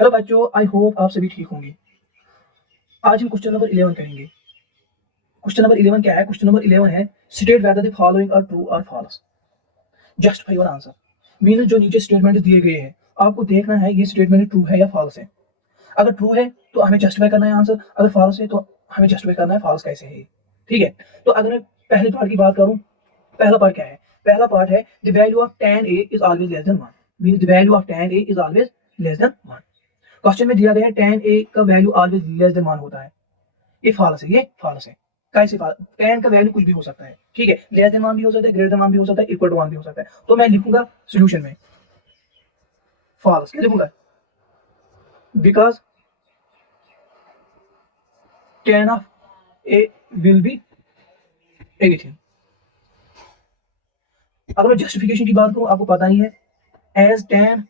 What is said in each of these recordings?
Hello बच्चों, I hope आप सभी ठीक होंगे। आज हम क्वेश्चन नंबर 11 करेंगे। क्वेश्चन नंबर 11 क्या है? क्वेश्चन नंबर 11 है state whether the following are true और false. Justify your answer. Mean जो नीचे स्टेटमेंट दिए गए हैं आपको देखना है ये स्टेटमेंट ट्रू है या फॉल्स है। अगर ट्रू है तो हमें जस्टिफाई करना है आंसर, अगर फॉल्स है तो हमें जस्टिफाई करना है फॉल्स कैसे है। ठीक है, तो अगर मैं पहले पार्ट की बात करूं, पहला पार्ट क्या है? पहला पार्ट है the value of tan a is always less than 1। Mean the value of tan a is always less than 1। Question में दिया गया है tan a का वैल्यू ऑलवेज लेस देन 1 होता है। ये फॉल्स है, ये फॉल्स है। कैसे फॉल्स? tan का वैल्यू कुछ भी हो सकता है, ठीक है, लेस देन 1 भी हो सकता है, ग्रेटर देन 1 भी हो सकता है, इक्वल टू 1 भी हो सकता है। तो मैं लिखूंगा सॉल्यूशन में फॉल्स। क्या लिखूंगा? Because tan of a will be anything. अगर मैं जस्टिफिकेशन की बात करूं, आपको पता ही है as tan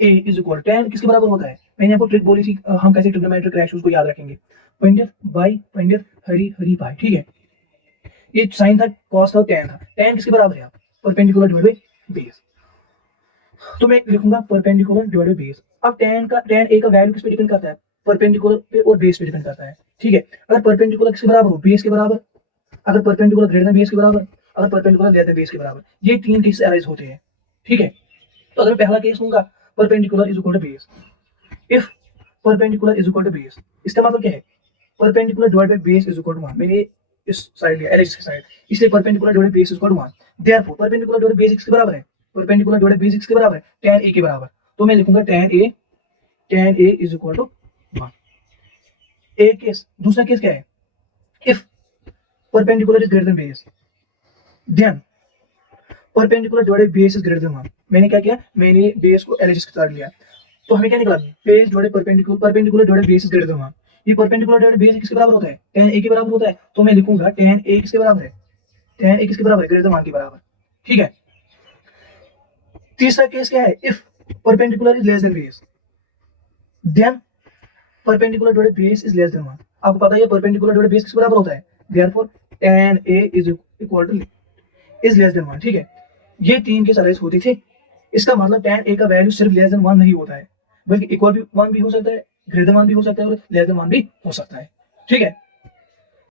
a is equal, tan किसके बराबर होता है? मैंने आपको ट्रिक बोली थी, हम कैसे ट्रिग्नोमेट्रिक रेशियोज को याद रखेंगे। पंडित बाई पंडित, हरी हरी बाई। ठीक है, ये साइन था, कॉस था, tan था। tan किसके बराबर है? Perpendicular divide by base. तो मैं लिखूंगा परपेंडिकुलर डिवाइड बाई बेस। अब tan a का वैल्यू किस पे डिपेंड करता है? परपेंडिकुलर पे और बेस पे डिपेंड करता है। ठीक है, अगर परपेंडिकुलर किसके बराबर हो? बेस के बराबर। अगर परपेंडिकुलर ग्रेटर देन बेस के बराबर, अगर परपेंडिकुलर लेस देन बेस के बराबर, ये तीन केस अराइज होते हैं। ठीक है, तो अगर मैं पहला केस लूंगा perpendicular is equal to base, if perpendicular is equal to base, इसका मतलब क्या है? Perpendicular divide by base is equal to 1। मैंने इस साइड लिया, एलएच की साइड, इसलिए perpendicular divide base is equal to 1। Therefore perpendicular divide base किसके बराबर है? परपेंडिकुलर डिवाइड बेस किसके बराबर है? tan a के बराबर। तो मैं लिखूंगा tan a is equal to 1। एक केस। दूसरा केस क्या है? If perpendicular is greater than base, then perpendicular divide by base is greater than 1। मैंने क्या किया? मैंने बेस को एलएच के साइड लिया, तो हमें क्या निकला? Base divide perpendicular, perpendicular divide base is greater than 1। ये परपेंडिकुलर डिवाइड बेस किसके बराबर होता है? tan a के बराबर होता है। तो मैं लिखूंगा tan a किसके बराबर है? tan a किसके बराबर है? ग्रेटर देन 1 के बराबर। ठीक है, तीसरा केस क्या है? If perpendicular is less than base, then perpendicular divide base is less than 1। आपको पता है परपेंडिकुलर डिवाइड बेस किसके बराबर होता है? Therefore tan a is equal two is less than 1। ठीक है, ये तीन केस अराइज होते थे। इसका मतलब tan a का वैल्यू सिर्फ लेस देन 1 नहीं होता है, बल्कि इक्वल भी 1 भी हो सकता है, ग्रेटर देन 1 भी हो सकता है और लेस देन 1 भी हो सकता है। ठीक है,